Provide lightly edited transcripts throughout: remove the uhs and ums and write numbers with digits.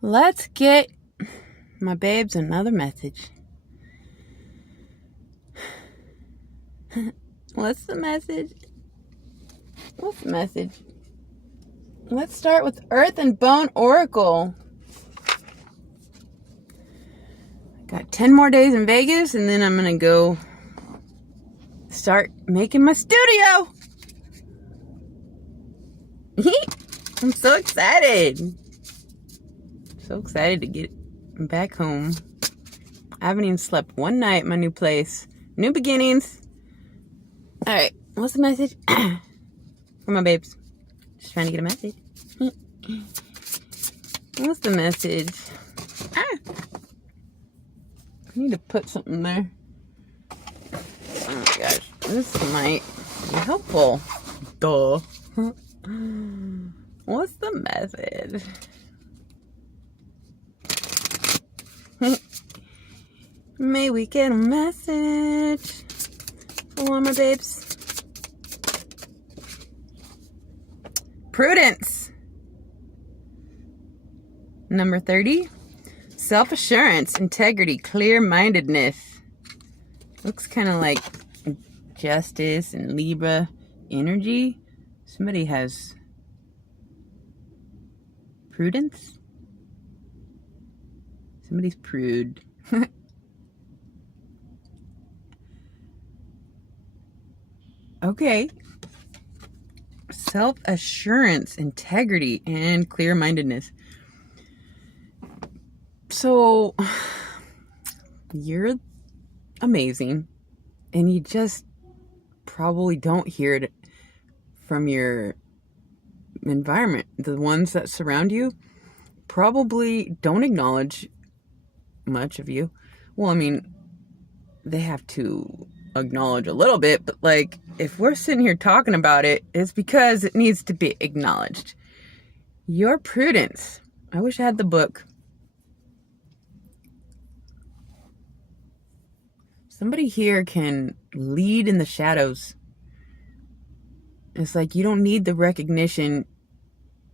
Let's get my babes another message. What's the message? What's the message? Let's start with Earth and Bone Oracle. Got 10 more days in Vegas, and then I'm going to go start making my studio. I'm so excited. So excited to get back home. I haven't even slept one night at my new place. New beginnings. All right, what's the message? For my babes. Just trying to get a message. What's the message? I need to put something there. Oh my gosh, this might be helpful. Duh. What's the message? May we get a message for my babes. Prudence. Number 30. Self-assurance, integrity, clear-mindedness. Looks kind of like Justice and Libra energy. Somebody has prudence. Somebody's prude. Okay. Self-assurance, integrity, and clear-mindedness. So, you're amazing, and you just probably don't hear it from your environment. The ones that surround you probably don't acknowledge much of you. Well, I mean, they have to acknowledge a little bit, but like, if we're sitting here talking about it, it's because it needs to be acknowledged. Your prudence. I wish I had the book. Somebody here can lead in the shadows. It's like you don't need the recognition.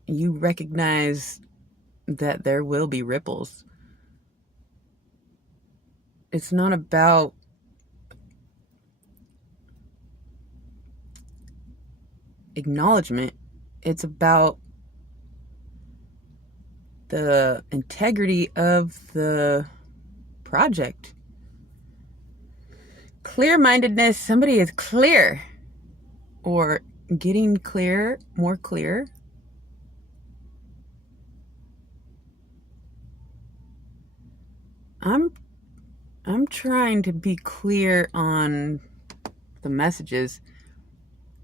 You recognize that there will be ripples. It's not about acknowledgement. It's about the integrity of the project. Clear-mindedness. Somebody is clear or getting clear, more clear. I'm trying to be clear on the messages,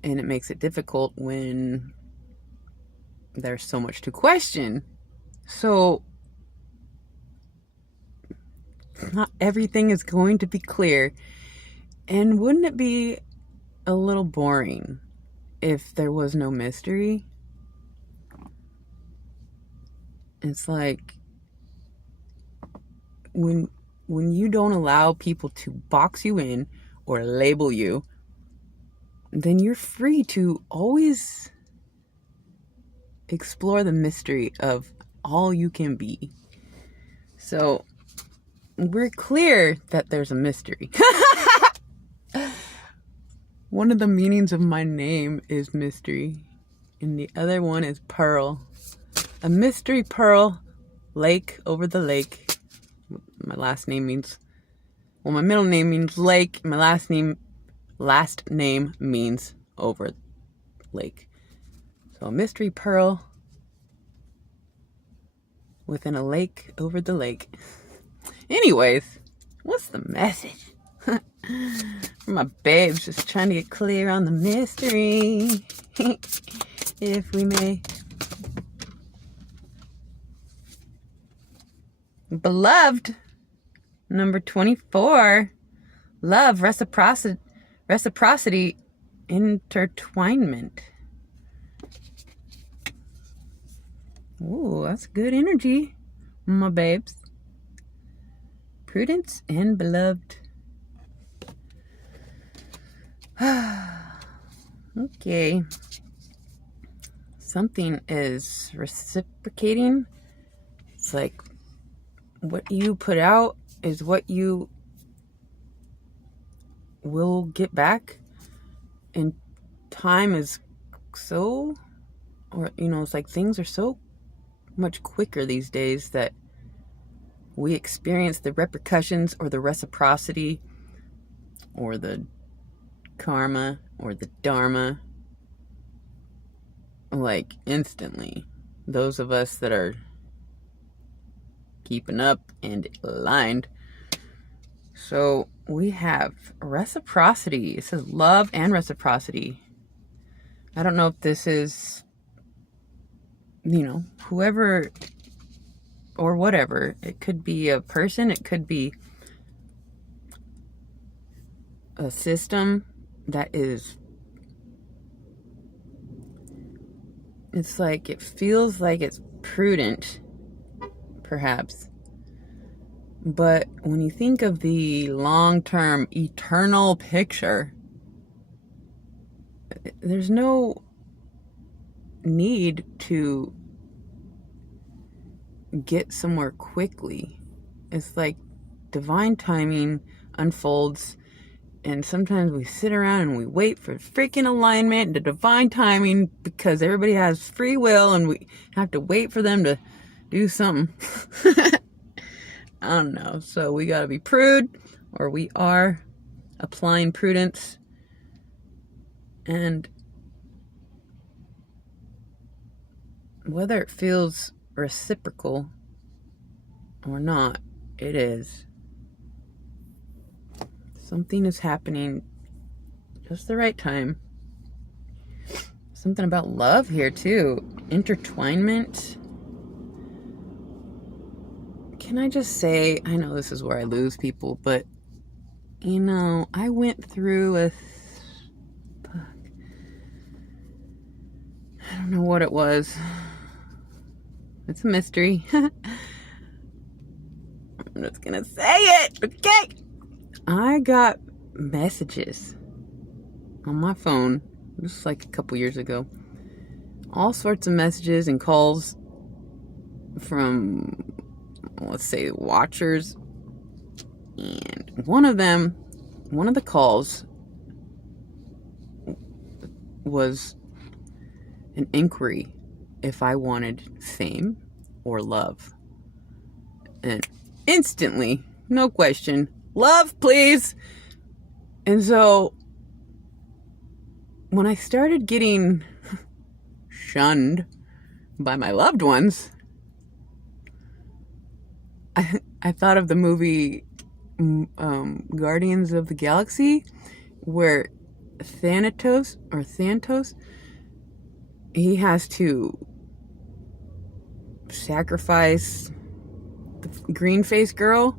and it makes it difficult when there's so much to question. So not everything is going to be clear. And wouldn't it be a little boring if there was no mystery? It's like when you don't allow people to box you in or label you, then you're free to always explore the mystery of all you can be. So we're clear that there's a mystery. One of the meanings of my name is mystery, and the other one is pearl. A mystery pearl, lake over the lake. My last name means, well, my middle name means lake. My last name means over lake. So a mystery pearl within a lake over the lake. Anyways, what's the message? For my babes, just trying to get clear on the mystery. If we may. Beloved, number 24. Love, reciprocity, intertwinement. Ooh, that's good energy, my babes. Prudence and beloved. Okay. Something is reciprocating. It's like what you put out is what you will get back. And time is so, or, it's like things are so much quicker these days that we experience the repercussions or the reciprocity or the karma or the dharma like instantly. Those of us that are keeping up and aligned. So we have reciprocity. It says love and reciprocity. I don't know if this is, whoever or whatever. It could be a person. It could be a system that is, it's like, it feels like it's prudent, perhaps. But when you think of the long-term, eternal picture, there's no need to get somewhere quickly. It's like divine timing unfolds, and sometimes we sit around and we wait for freaking alignment and the divine timing because everybody has free will and we have to wait for them to do something. I don't know. So we gotta be prude, or we are applying prudence. And whether it feels reciprocal or not, it is. Something is happening just the right time. Something about love here too. Intertwinement. Can I just say, I know this is where I lose people, but I went through I don't know what it was. It's a mystery. I'm just gonna say it, okay? I got messages on my phone, just like a couple years ago. All sorts of messages and calls from, let's say, watchers. And one of the calls was an inquiry if I wanted fame or love. And instantly, no question, love, please. And so when I started getting shunned by my loved ones, I thought of the movie Guardians of the Galaxy, where Thanatos, he has to sacrifice the green face girl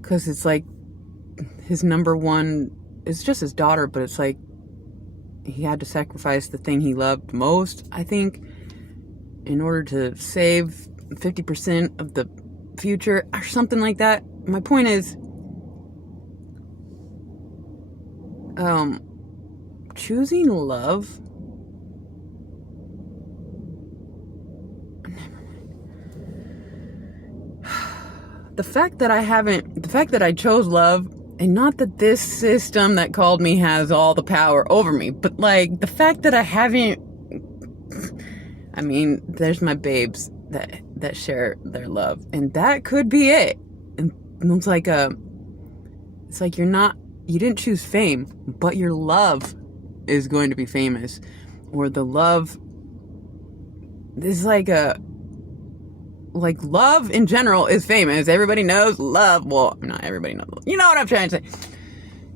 because it's like his number one, it's just his daughter, but it's like he had to sacrifice the thing he loved most, I think, in order to save 50% of the future or something like that. My point is, choosing love, the fact that I chose love, and not that this system that called me has all the power over me, but like the fact that I haven't, I mean, there's my babes that share their love, and that could be it. And it's like you didn't choose fame, but your love is going to be famous, or the love is like love in general is famous. Everybody knows love. Well, not everybody knows. You know what I'm trying to say.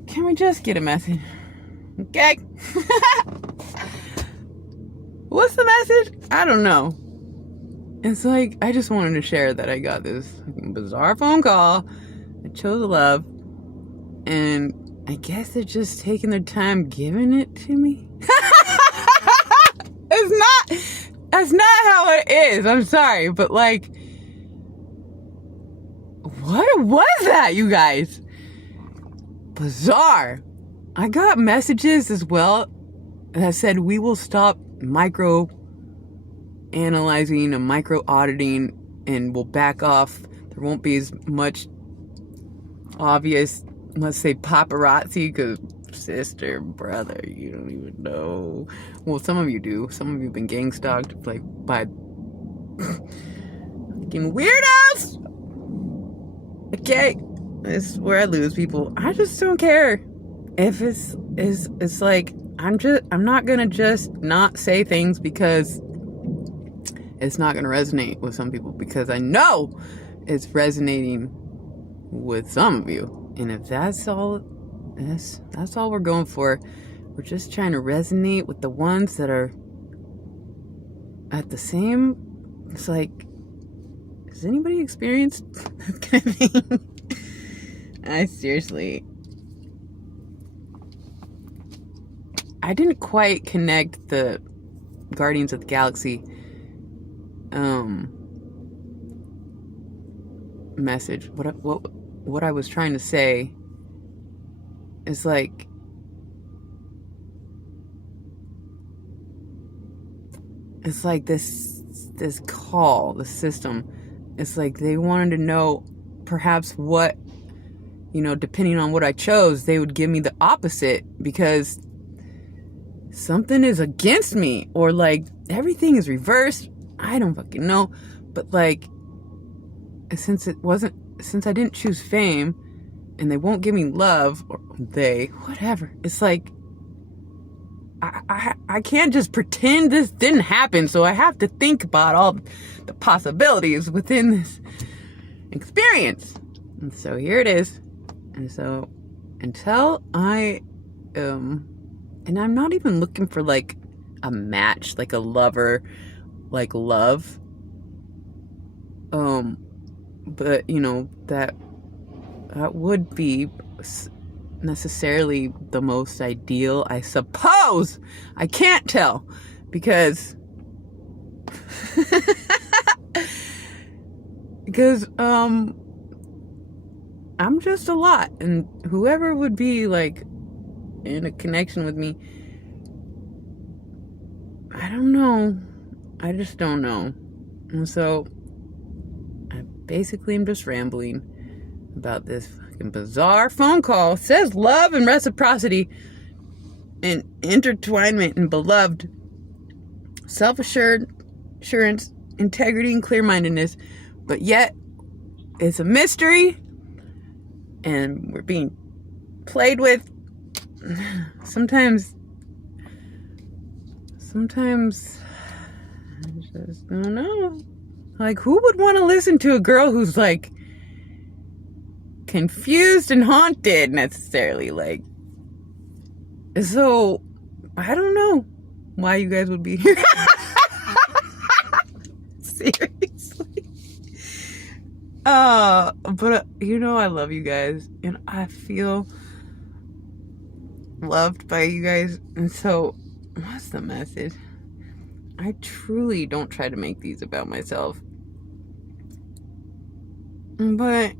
Can we just get a message? Okay. What's the message? I don't know. It's like, I just wanted to share that I got this bizarre phone call. I chose love. And I guess they're just taking their time giving it to me. That's not how it is. I'm sorry, but like, what was that, you guys? Bizarre. I got messages as well that said we will stop micro analyzing and micro auditing and will back off. There won't be as much obvious, let's say, paparazzi, because sister, brother, you don't even know. Well, some of you do. Some of you have been gang stalked, like, by fucking weirdos. Okay, this is where I lose people. I just don't care if it's like, I'm not gonna just not say things because it's not gonna resonate with some people, because I know it's resonating with some of you. And if that's all we're going for, we're just trying to resonate with the ones that are at the same. It's like, has anybody experienced that kind of thing? I seriously, I didn't quite connect the Guardians of the Galaxy message. What I was trying to say is like, it's like this call, the system. It's like they wanted to know perhaps what, depending on what I chose, they would give me the opposite, because something is against me, or like everything is reversed. I don't fucking know. But like, since I didn't choose fame, and they won't give me love, or whatever, it's like, I can't just pretend this didn't happen. So I have to think about all the possibilities within this experience. And so here it is. And so until I and I'm not even looking for like a match, like a lover, like love. But that would be necessarily the most ideal, I suppose. I can't tell, because I'm just a lot, and whoever would be like in a connection with me, I don't know. I just don't know. And so I basically am just rambling about this fucking bizarre phone call. It says love and reciprocity and intertwinement and beloved, self-assurance, integrity, and clear-mindedness, but yet it's a mystery and we're being played with. Sometimes I just don't know. Like, who would want to listen to a girl who's like confused and haunted necessarily? Like, so I don't know why you guys would be here. Seriously. But I love you guys, and I feel loved by you guys. And so what's the message? I truly don't try to make these about myself, but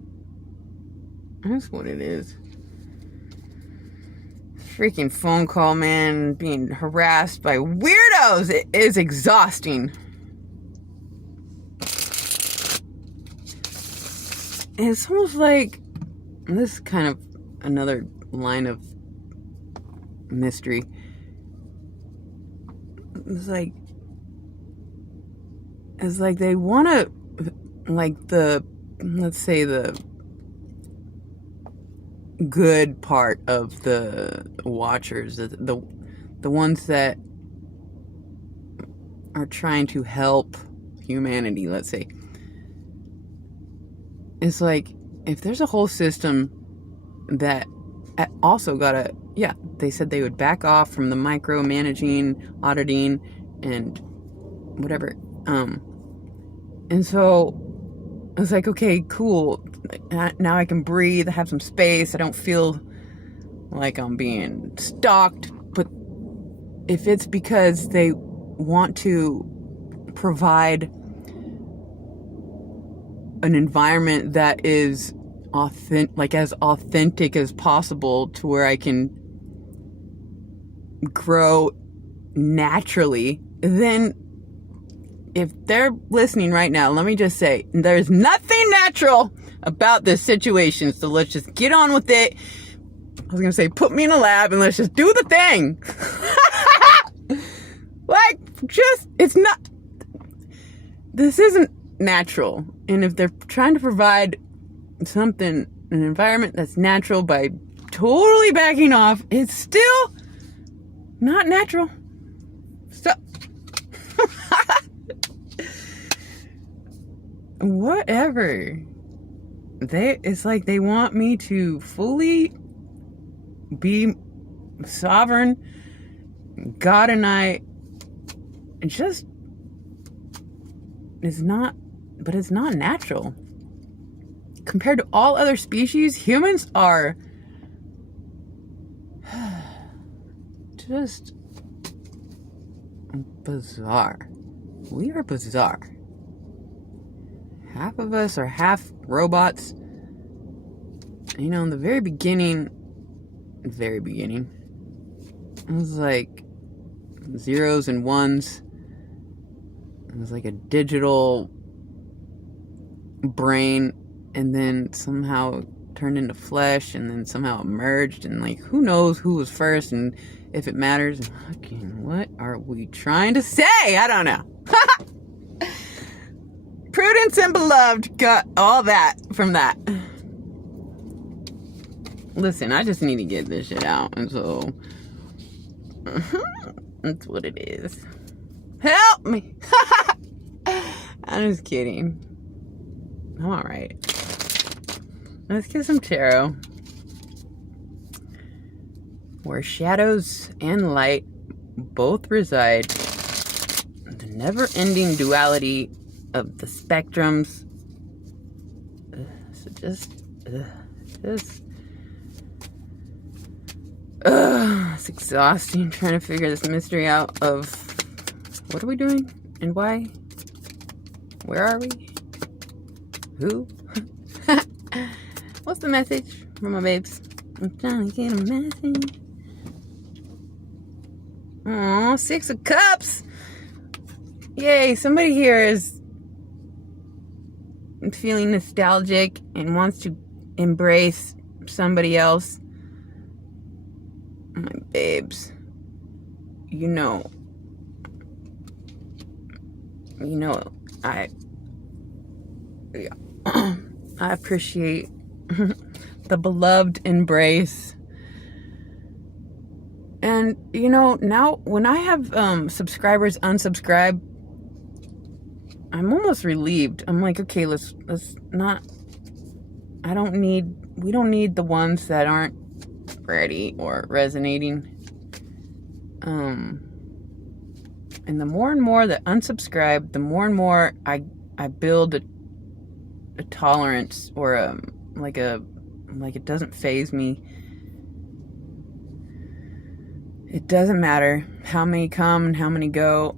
that's what it is. Freaking phone call, man. Being harassed by weirdos. It is exhausting. And it's almost like, this is kind of another line of mystery. It's like they want to, like, let's say the good part of the watchers, the ones that are trying to help humanity, let's say. It's like, if there's a whole system that also they said they would back off from the micromanaging, auditing, and whatever. And so it's like, okay, cool. Now I can breathe. I have some space. I don't feel like I'm being stalked. But if it's because they want to provide an environment that is as authentic as possible, to where I can grow naturally, then if they're listening right now, let me just say, there's nothing natural about this situation. So let's just get on with it. I was going to say, put me in a lab and let's just do the thing. Like, it's not, this isn't natural. And if they're trying to provide something, an environment that's natural by totally backing off, it's still not natural. So, whatever. It's like they want me to fully be sovereign. God and I just is not, but it's not natural. Compared to all other species, humans are just bizarre. We are bizarre. Half of us are half robots. You know, in the very beginning, it was like zeros and ones. It was like a digital brain, and then somehow turned into flesh, and then somehow it merged, and like, who knows who was first and if it matters. Fucking, what are we trying to say? I don't know. Prudence and Beloved got all that from that. Listen, I just need to get this shit out, and so that's what it is. Help me. I'm just kidding. I'm alright. Let's get some tarot. Where shadows and light both reside, the never-ending duality of the spectrums. So it's exhausting trying to figure this mystery out of what are we doing and why? Where are we? Who? What's the message from my babes? I'm trying to get a message. Aw, 6 of Cups. Yay, somebody here is feeling nostalgic and wants to embrace somebody else. My babes. You know, I appreciate the beloved embrace. And, you know, now when I have subscribers unsubscribe, I'm almost relieved. I'm like, okay, let's not, we don't need the ones that aren't ready or resonating. And the more and more that unsubscribe, the more and more I build a tolerance, or like it doesn't faze me. It doesn't matter how many come and how many go.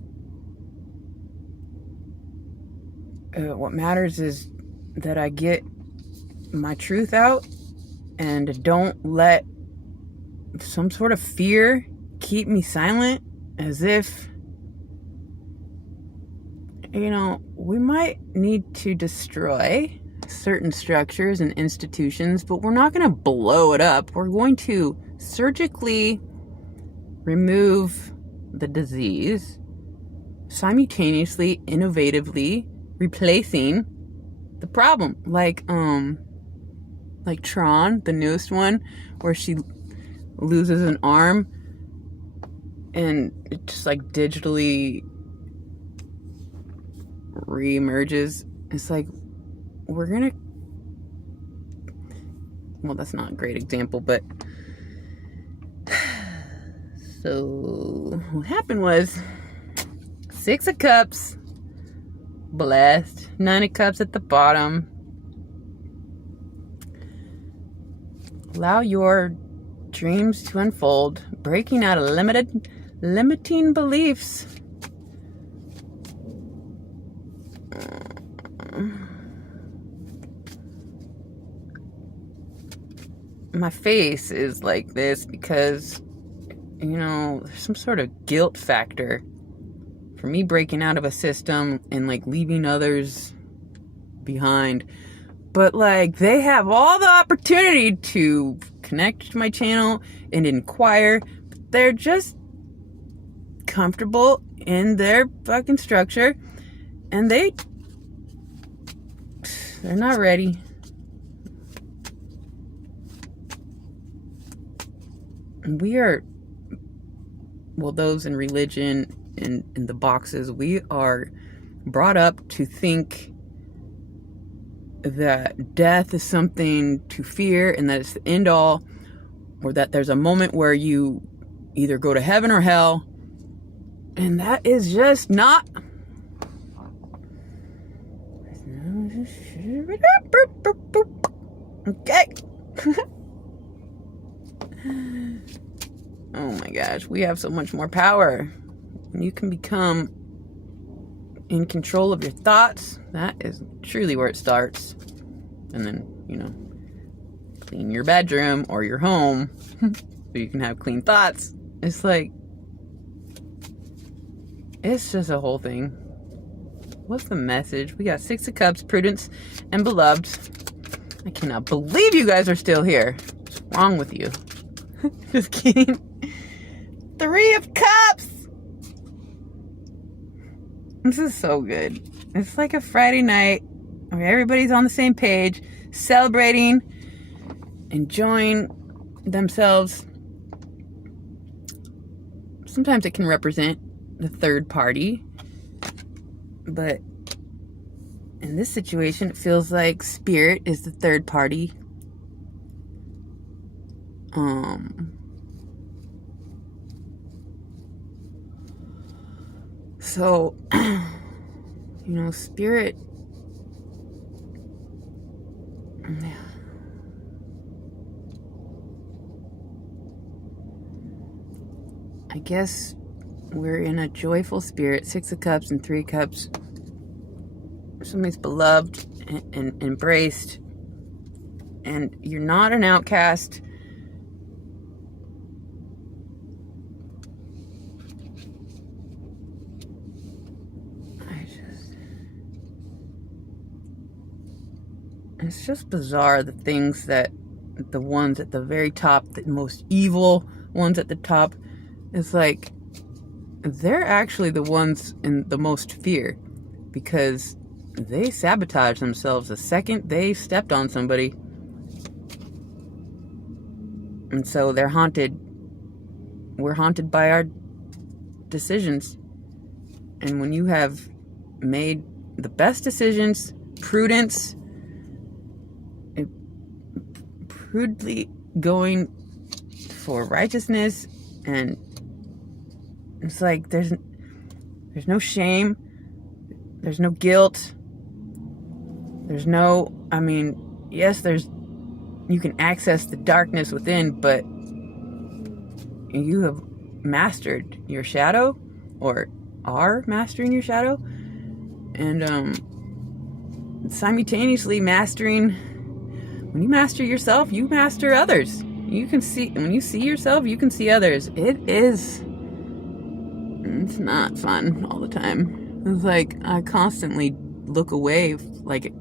What matters is that I get my truth out and don't let some sort of fear keep me silent, as if, you know, we might need to destroy certain structures and institutions, but we're not going to blow it up. We're going to surgically remove the disease, simultaneously, innovatively replacing the problem. Like Tron, the newest one, where she loses an arm and it just like digitally re-emerges. It's like, we're gonna, well, that's not a great example, but so what happened was 6 of Cups, blessed, 9 of Cups at the bottom. Allow your dreams to unfold, breaking out of limiting beliefs. My face is like this because, you know, there's some sort of guilt factor for me breaking out of a system and like leaving others behind. But like they have all the opportunity to connect to my channel and inquire. But they're just comfortable in their fucking structure, and they're not ready. And we are, well, those in religion and in the boxes, we are brought up to think that death is something to fear and that it's the end all, or that there's a moment where you either go to heaven or hell, and that is just not. Okay. Oh my gosh, we have so much more power. You can become in control of your thoughts. That is truly where it starts. And then, you know, clean your bedroom or your home so you can have clean thoughts. It's like, it's just a whole thing. What's the message? We got Six of Cups, Prudence, and Beloved. I cannot believe you guys are still here. What's wrong with you? Just kidding. Three of Cups. This is so good. It's like a Friday night where everybody's on the same page, celebrating, enjoying themselves. Sometimes it can represent the third party, but in this situation, it feels like Spirit is the third party. So, you know, Spirit, I guess we're in a joyful spirit. Six of Cups and Three of Cups. Somebody's beloved and embraced, and you're not an outcast. It's just bizarre, the things that the ones at the very top, the most evil ones at the top, it's like they're actually the ones in the most fear, because they sabotage themselves the second they stepped on somebody. And so they're haunted. We're haunted by our decisions. And when you have made the best decisions, prudence, prudently going for righteousness, and it's like there's no shame, there's no guilt, there's no, I mean, yes, you can access the darkness within, but you have mastered your shadow, or are mastering your shadow, and simultaneously mastering. When you master yourself, you master others. You can see, when you see yourself, you can see others. It's not fun all the time. It's like I constantly look away, like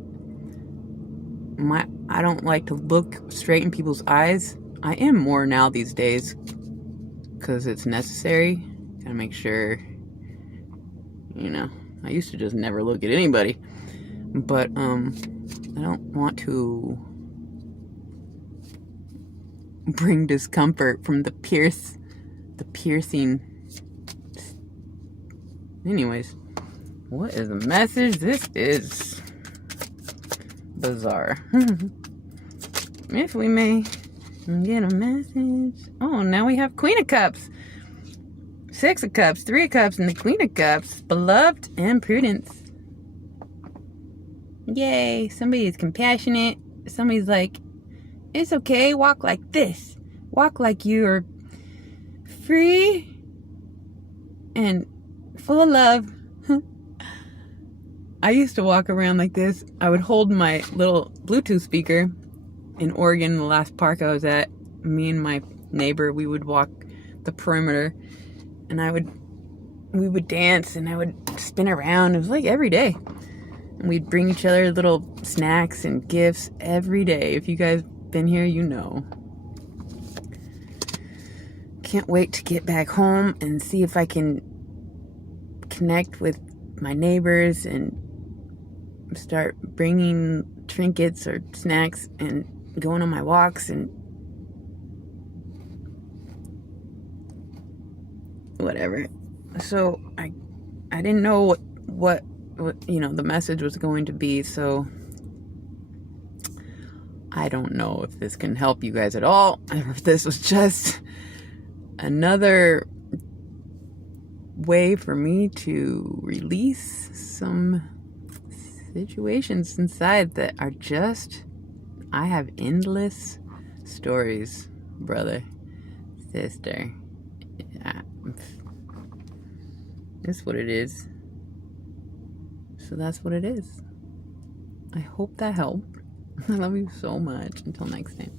I don't like to look straight in people's eyes. I am more now these days because it's necessary. Gotta make sure, you know, I used to just never look at anybody, but I don't want to bring discomfort from the piercing. Anyways, what is the message? This is bizarre. If we may get a message. Oh, now we have Queen of Cups, Six of Cups, Three of Cups, and the Queen of Cups. Beloved and Prudence. Yay, somebody's compassionate. Somebody's like, it's okay, walk like this. Walk like you're free and full of love. I used to walk around like this. I would hold my little Bluetooth speaker in Oregon, the last park I was at. Me and my neighbor, we would walk the perimeter, and I would we would dance and I would spin around. It was like every day. And we'd bring each other little snacks and gifts every day. If you guys been here, you know. Can't wait to get back home and see if I can connect with my neighbors and start bringing trinkets or snacks and going on my walks and whatever. So I didn't know what the message was going to be, so I don't know if this can help you guys at all, or if this was just another way for me to release some situations inside that are just, I have endless stories, brother, sister. That's what it is. So that's what it is. I hope that helped. I love you so much. Until next time.